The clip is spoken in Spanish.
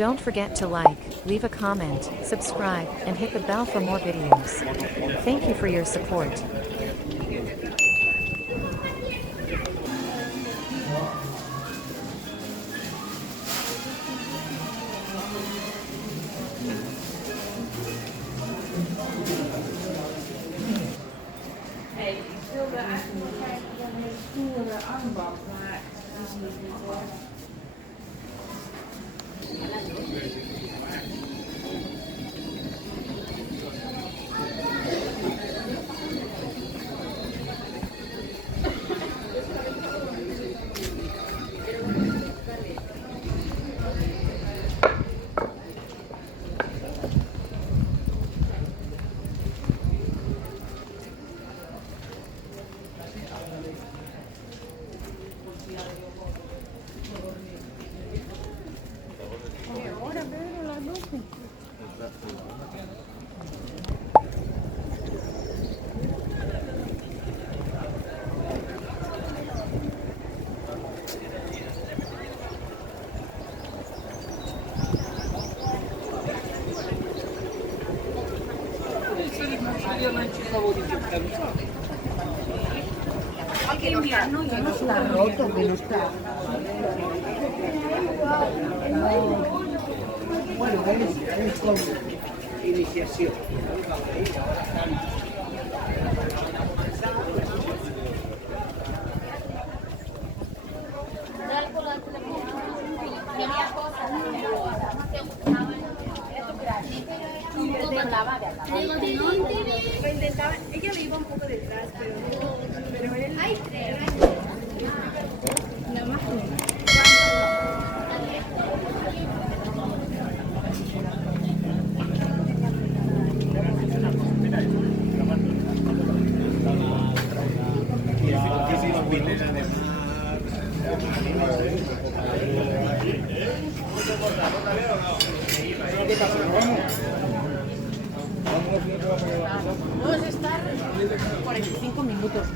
Don't forget to like, leave a comment, subscribe, and hit the bell for more videos. Thank you for your support. Está roto, que no está. Bueno, es con iniciación. Lo intentaba, ella le iba un poco detrás, pero él... La más Vamos a estar 45 minutos.